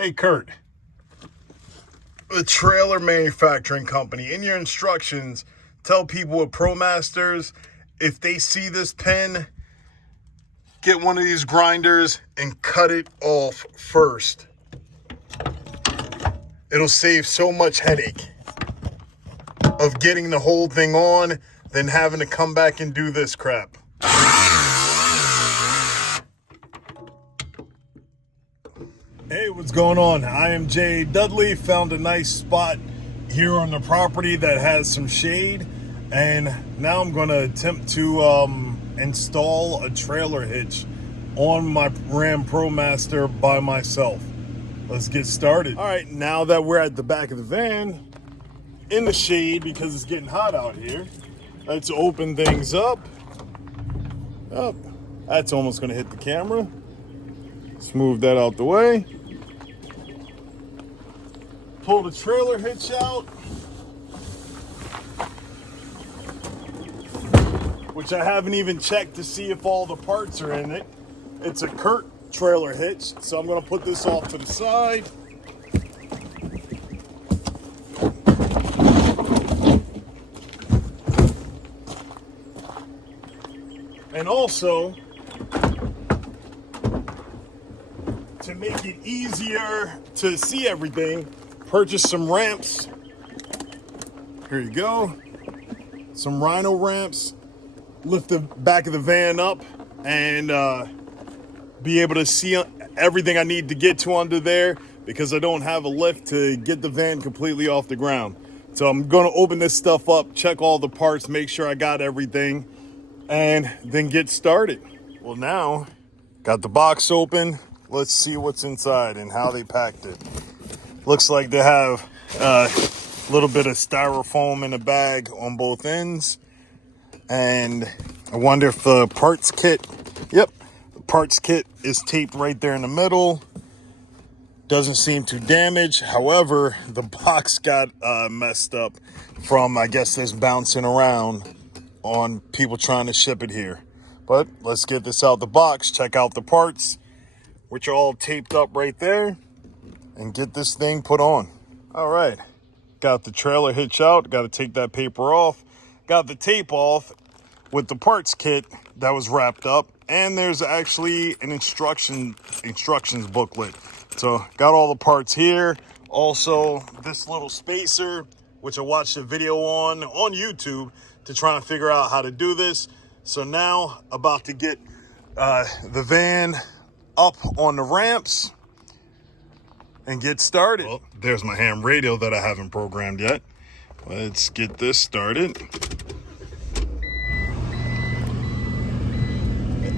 Hey, Curt, a trailer manufacturing company. In your instructions, tell people with ProMasters, if they see this pin, get one of these grinders and cut it off first. It'll save so much headache of getting the whole thing on than having to come back and do this crap. Hey, what's going on? I am Jay Dudley. Found a nice spot here on the property that has some shade, and now I'm going to attempt to install a trailer hitch on my Ram ProMaster by myself. Let's get started. All right, now that we're at the back of the van in the shade because it's getting hot out here, let's open things up. Oh, that's almost going to hit the camera. Let's move that out the way. Pull the trailer hitch out, which I haven't even checked to see if all the parts are in it. It's a Curt trailer hitch, so I'm going to put this off to the side. And also, to make it easier to see everything, purchase some ramps. Here you go. Some Rhino ramps. Lift the back of the van up and be able to see everything I need to get to under there because I don't have a lift to get the van completely off the ground. So I'm going to open this stuff up, check all the parts, make sure I got everything, and then get started. Well, now, got the box open. Let's see what's inside and how they packed it. Looks like they have a little bit of styrofoam in the bag on both ends. And I wonder if the parts kit, yep, the parts kit is taped right there in the middle. Doesn't seem too damaged. However, the box got messed up from, I guess, this bouncing around on people trying to ship it here. But let's get this out the box, check out the parts, which are all taped up right there, and get this thing put on. All right, got the trailer hitch out, got to take that paper off, got the tape off with the parts kit that was wrapped up, and there's actually an instructions booklet. So got all the parts here. Also this little spacer, which I watched a video on YouTube to try and figure out how to do this. So now about to get the van up on the ramps and get started. Well, there's my ham radio that I haven't programmed yet. Let's get this started.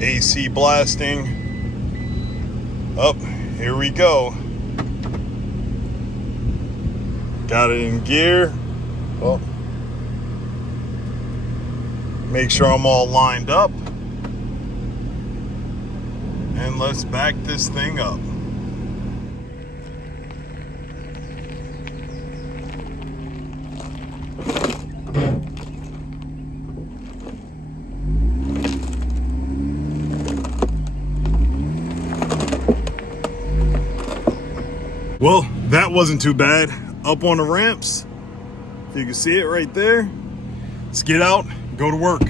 AC blasting. Up, here we go. Got it in gear. Well, make sure I'm all lined up. And let's back this thing up. Well, that wasn't too bad. Up on the ramps, if you can see it right there. Let's get out, go to work.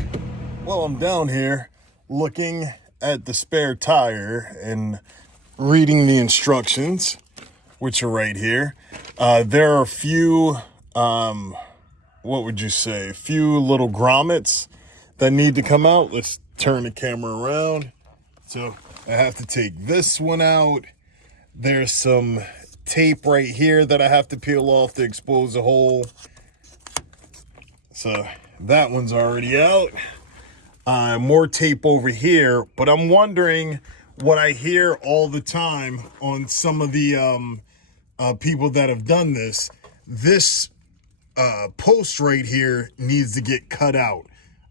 Well, I'm down here looking at the spare tire and reading the instructions, which are right here. There are a few, what would you say, a few little grommets that need to come out. Let's turn the camera around. So I have to take this one out. There's some tape right here that I have to peel off to expose the hole. So that one's already out. More tape over here, but I'm wondering what I hear all the time on some of the people that have done this. This post right here needs to get cut out.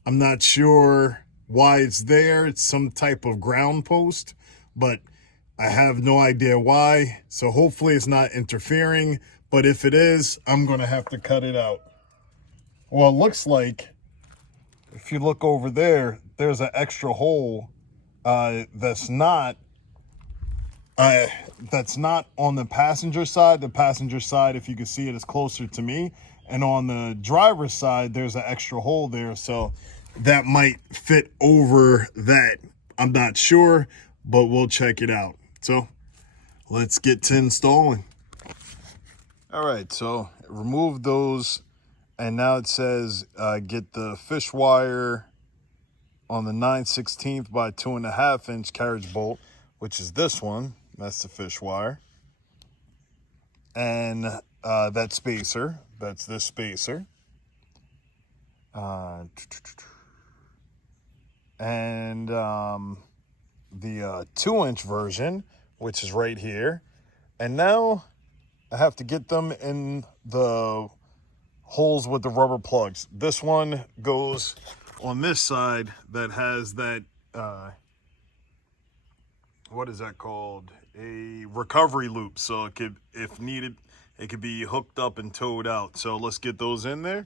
I'm not sure why it's there. It's some type of ground post, but I have no idea why. So hopefully it's not interfering, but if it is, I'm going to have to cut it out. Well, it looks like if you look over there, there's an extra hole that's not That's not on the passenger side. The passenger side, if you can see it, is closer to me. And on the driver's side, there's an extra hole there. So that might fit over that. I'm not sure, but we'll check it out. So let's get to installing. All right, so remove those. And now it says get the fish wire on the 9/16 by 2.5 inch carriage bolt, which is this one. That's the fish wire. And that spacer, that's this spacer. And the 2-inch version, which is right here. And now I have to get them in the holes with the rubber plugs. This one goes on this side that has that, what is that called? A recovery loop. So it could, if needed, it could be hooked up and towed out. So let's get those in there.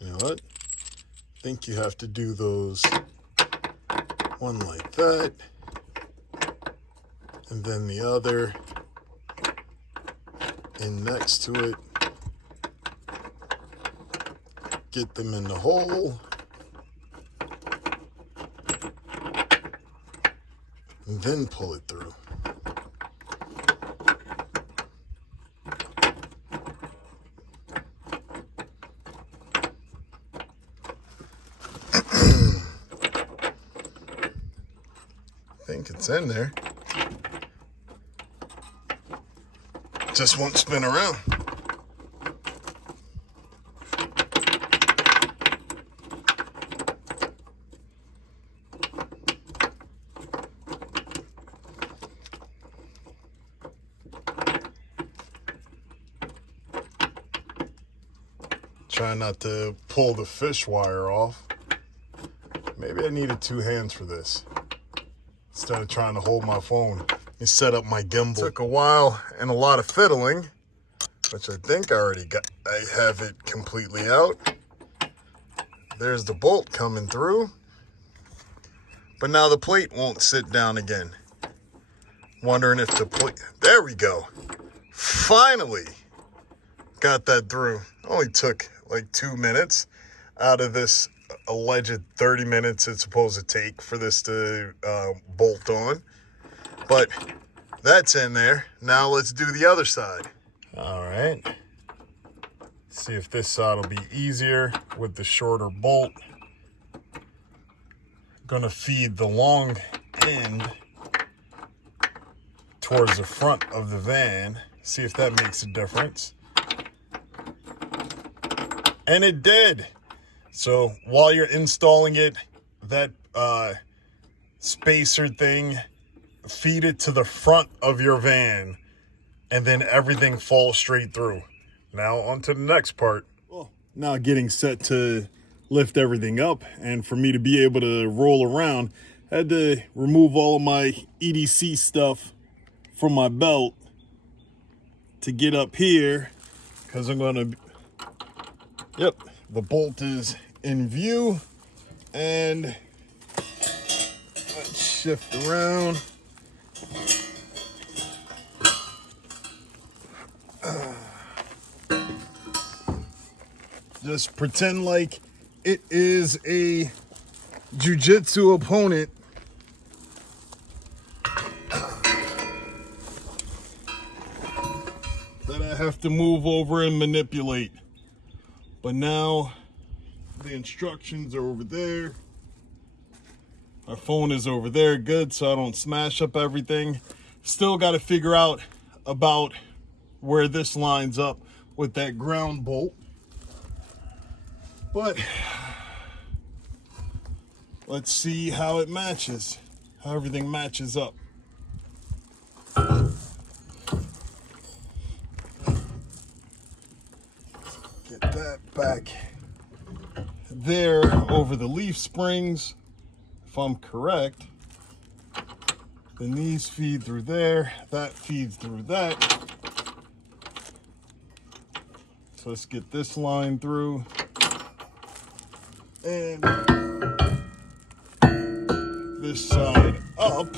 You know what? I think you have to do those one like that, and then the other in next to it. Get them in the hole. And then pull it through. I think it's in there. Just won't spin around. Try not to pull the fish wire off. Maybe I needed 2 hands for this instead of trying to hold my phone and set up my gimbal. Took a while and a lot of fiddling, which I think I already got. I have it completely out. There's the bolt coming through, but now the plate won't sit down again. Wondering if the plate, there we go. Finally got that through. Only took like 2 minutes out of this alleged 30 minutes it's supposed to take for this to bolt on. But that's in there. Now let's do the other side. All right. See if this side will be easier with the shorter bolt. Gonna feed the long end towards the front of the van. See if that makes a difference. And it did. So while you're installing it, that spacer thing, feed it to the front of your van, and then everything falls straight through. Now on to the next part. Well, now getting set to lift everything up, and for me to be able to roll around, I had to remove all of my EDC stuff from my belt to get up here, because I'm gonna, yep, the bolt is in view, and let's shift around. Just pretend like it is a jiu-jitsu opponent. That I have to move over and manipulate. But now the instructions are over there. My phone is over there, good, so I don't smash up everything. Still got to figure out about where this lines up with that ground bolt. But let's see how it matches, how everything matches up. Get that back there over the leaf springs. If I'm correct, then these feed through there, that feeds through that. So let's get this line through. And this side up.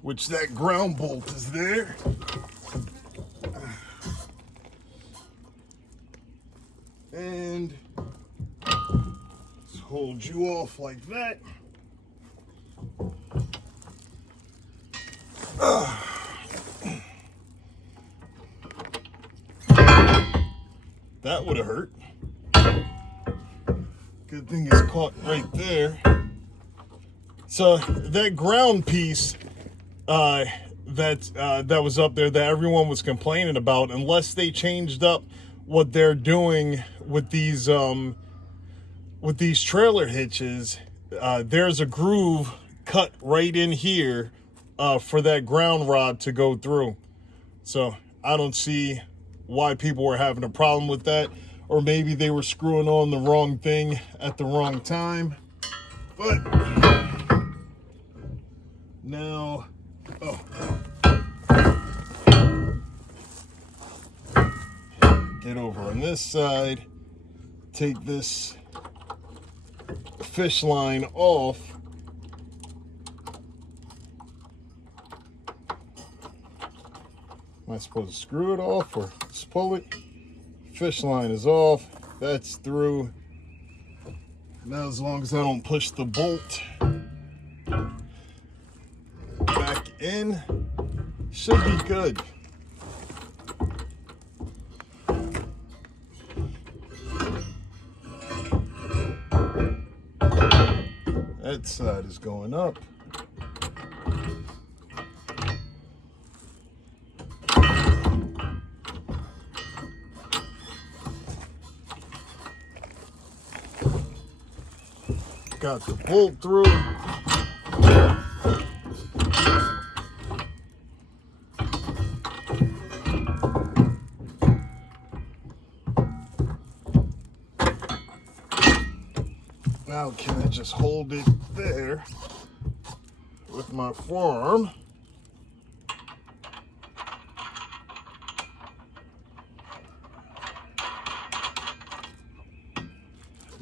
Which that ground bolt is there. And just hold you off like that. That would have hurt. Good thing it's caught right there. So that ground piece that was up there that everyone was complaining about, unless they changed up what they're doing with these trailer hitches, there's a groove cut right in here for that ground rod to go through. So I don't see why people were having a problem with that, or maybe they were screwing on the wrong thing at the wrong time. But now, get over on this side, take this fish line off. Am I supposed to screw it off or just pull it? Fish line is off. That's through. Now, as long as I don't push the bolt back in, should be good. That side is going up. Got the bolt through. Now can I just hold it there with my forearm?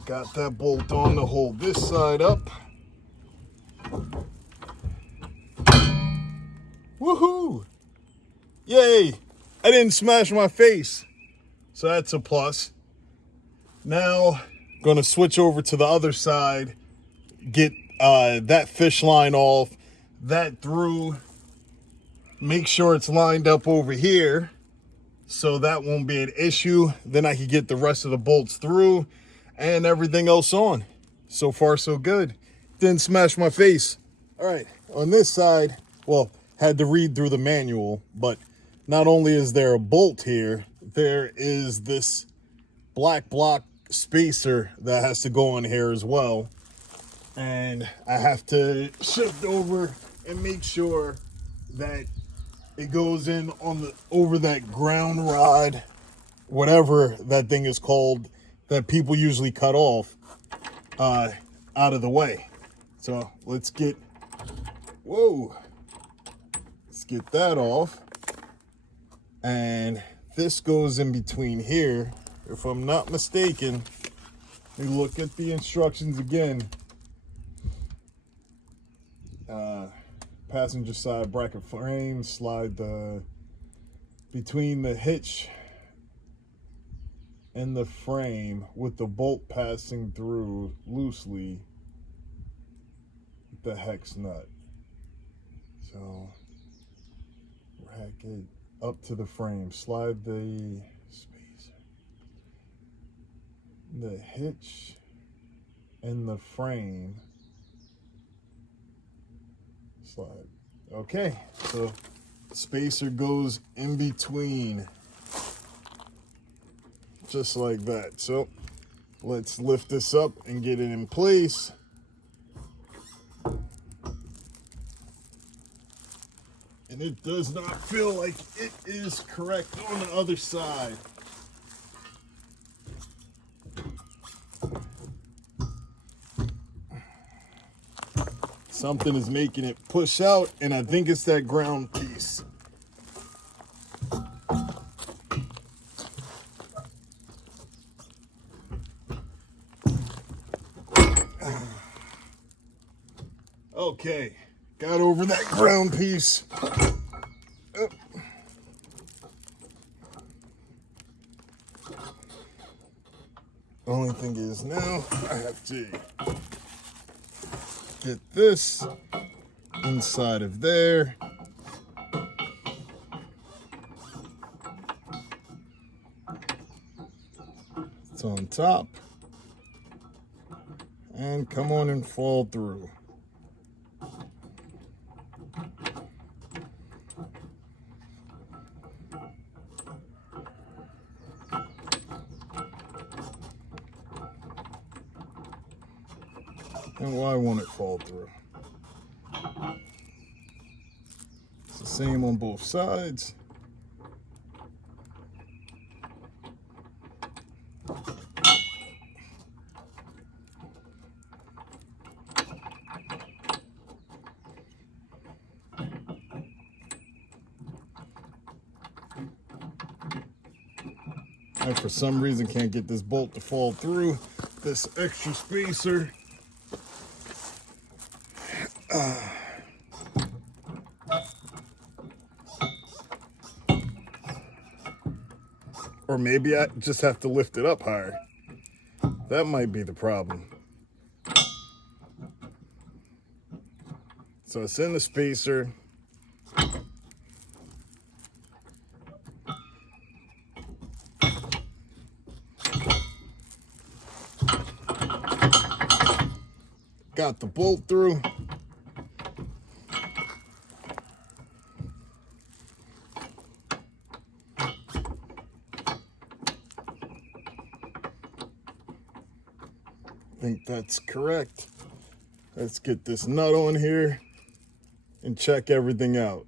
Got that bolt on to hold this side up. Woohoo! Yay! I didn't smash my face, so that's a plus. Now, gonna switch over to the other side, get that fish line off, that through, make sure it's lined up over here, so that won't be an issue. Then I can get the rest of the bolts through and everything else on. So far, so good. Didn't smash my face. All right, on this side, well, had to read through the manual, but not only is there a bolt here, there is this black block spacer that has to go on here as well. And I have to shift over and make sure that it goes in on the over that ground rod, whatever that thing is called, that people usually cut off, out of the way. So let's get that off. And this goes in between here, if I'm not mistaken. Let me look at the instructions again. Passenger side bracket frame, slide between the hitch and the frame with the bolt passing through loosely the hex nut. So bracket up to the frame, slide the spacer, the hitch and the frame, slide. Okay, so spacer goes in between, just like that. So let's lift this up and get it in place. And it does not feel like it is correct on the other side. Something is making it push out, and I think it's that ground piece. Okay, got over that ground piece. Only thing is now I have to get this inside of there. It's on top. And come on and fall through. And why won't it fall through? It's the same on both sides. I, for some reason, can't get this bolt to fall through this extra spacer. Or maybe I just have to lift it up higher. That might be the problem. So it's in the spacer. Got the bolt through. I think that's correct. Let's get this nut on here and check everything out.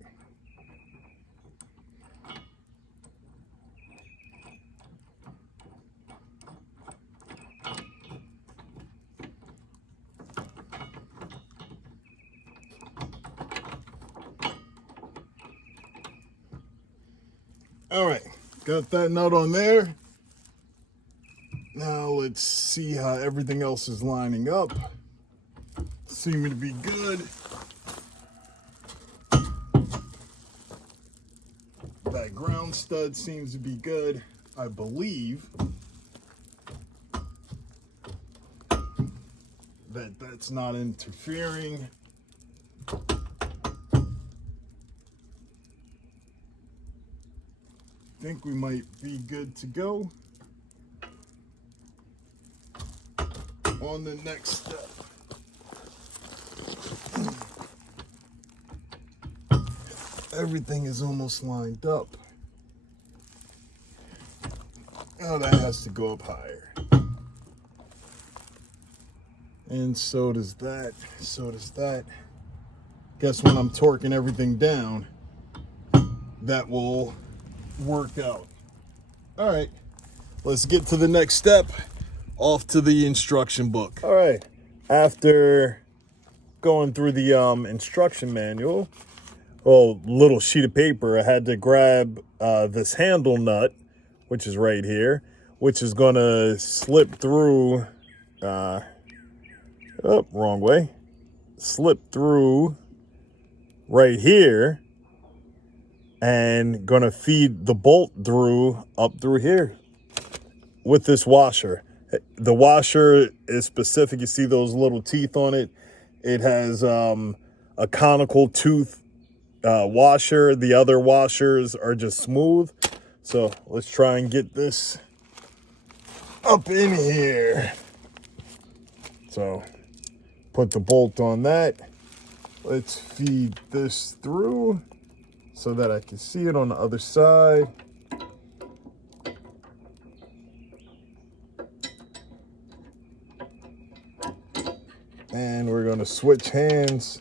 All right, got that nut on there. Now let's see how everything else is lining up. Seeming to be good. That ground stud seems to be good, I believe. That's not interfering. Think we might be good to go on the next step. Everything is almost lined up. Now that has to go up higher. And so does that, so does that. Guess when I'm torquing everything down, that will work out. All right, let's get to the next step. Off to the instruction book. All right, after going through the instruction manual, little sheet of paper, I had to grab this handle nut, which is right here, which is gonna slip through, wrong way, slip through right here and gonna feed the bolt through up through here with this washer. The washer is specific. You see those little teeth on it. It has a conical tooth washer. The other washers are just smooth. So let's try and get this up in here. So put the bolt on that. Let's feed this through so that I can see it on the other side. And we're going to switch hands.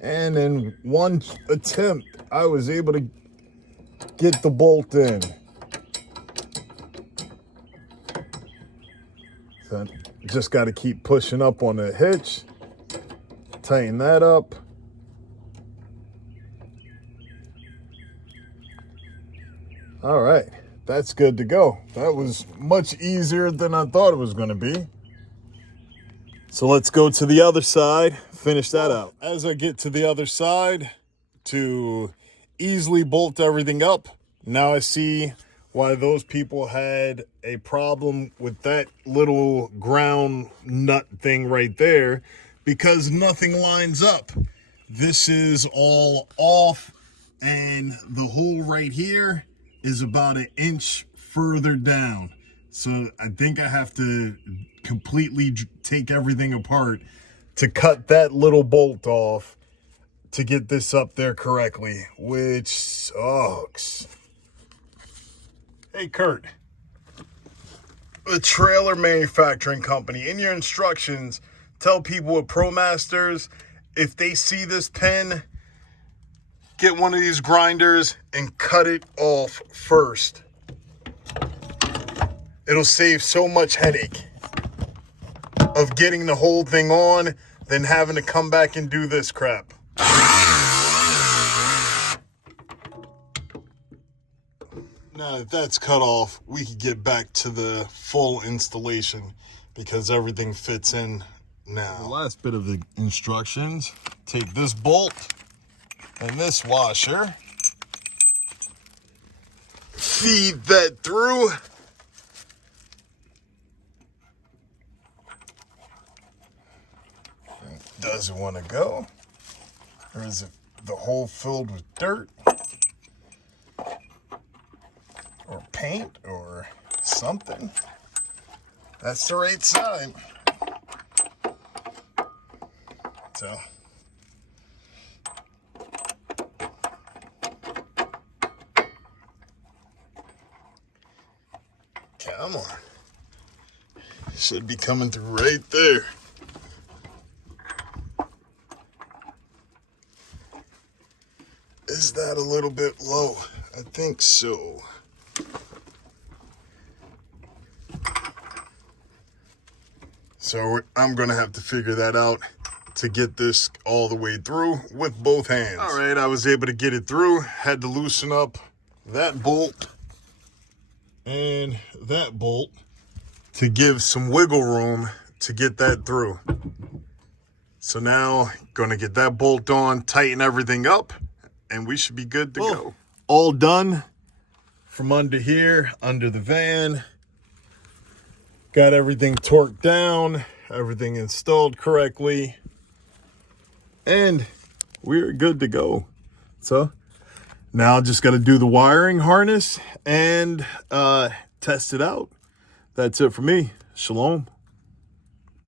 And in one attempt, I was able to get the bolt in. So just got to keep pushing up on the hitch. Tighten that up. All right, that's good to go. That was much easier than I thought it was going to be. So let's go to the other side, finish that out. As I get to the other side to easily bolt everything up, now I see why those people had a problem with that little ground nut thing right there, because nothing lines up. This is all off, and the hole right here is about an inch further down. So I think I have to completely take everything apart to cut that little bolt off to get this up there correctly, which sucks. Hey, Curt, a trailer manufacturing company, in your instructions, tell people with ProMasters, if they see this pin, get one of these grinders and cut it off first. It'll save so much headache of getting the whole thing on than having to come back and do this crap. Now that that's cut off, we can get back to the full installation because everything fits in now. The last bit of the instructions, take this bolt and this washer, feed that through. Doesn't want to go. Or is it the hole filled with dirt? Or paint or something? That's the right side. So come on. Should be coming through right there. Is that a little bit low? I think so. So I'm gonna have to figure that out to get this all the way through with both hands. All right, I was able to get it through. Had to loosen up that bolt and that bolt to give some wiggle room to get that through. So now gonna get that bolt on, tighten everything up, and we should be good to go. All done from under here, under the van. Got everything torqued down, everything installed correctly, and we're good to go. So now just got to do the wiring harness and test it out. That's it for me. Shalom.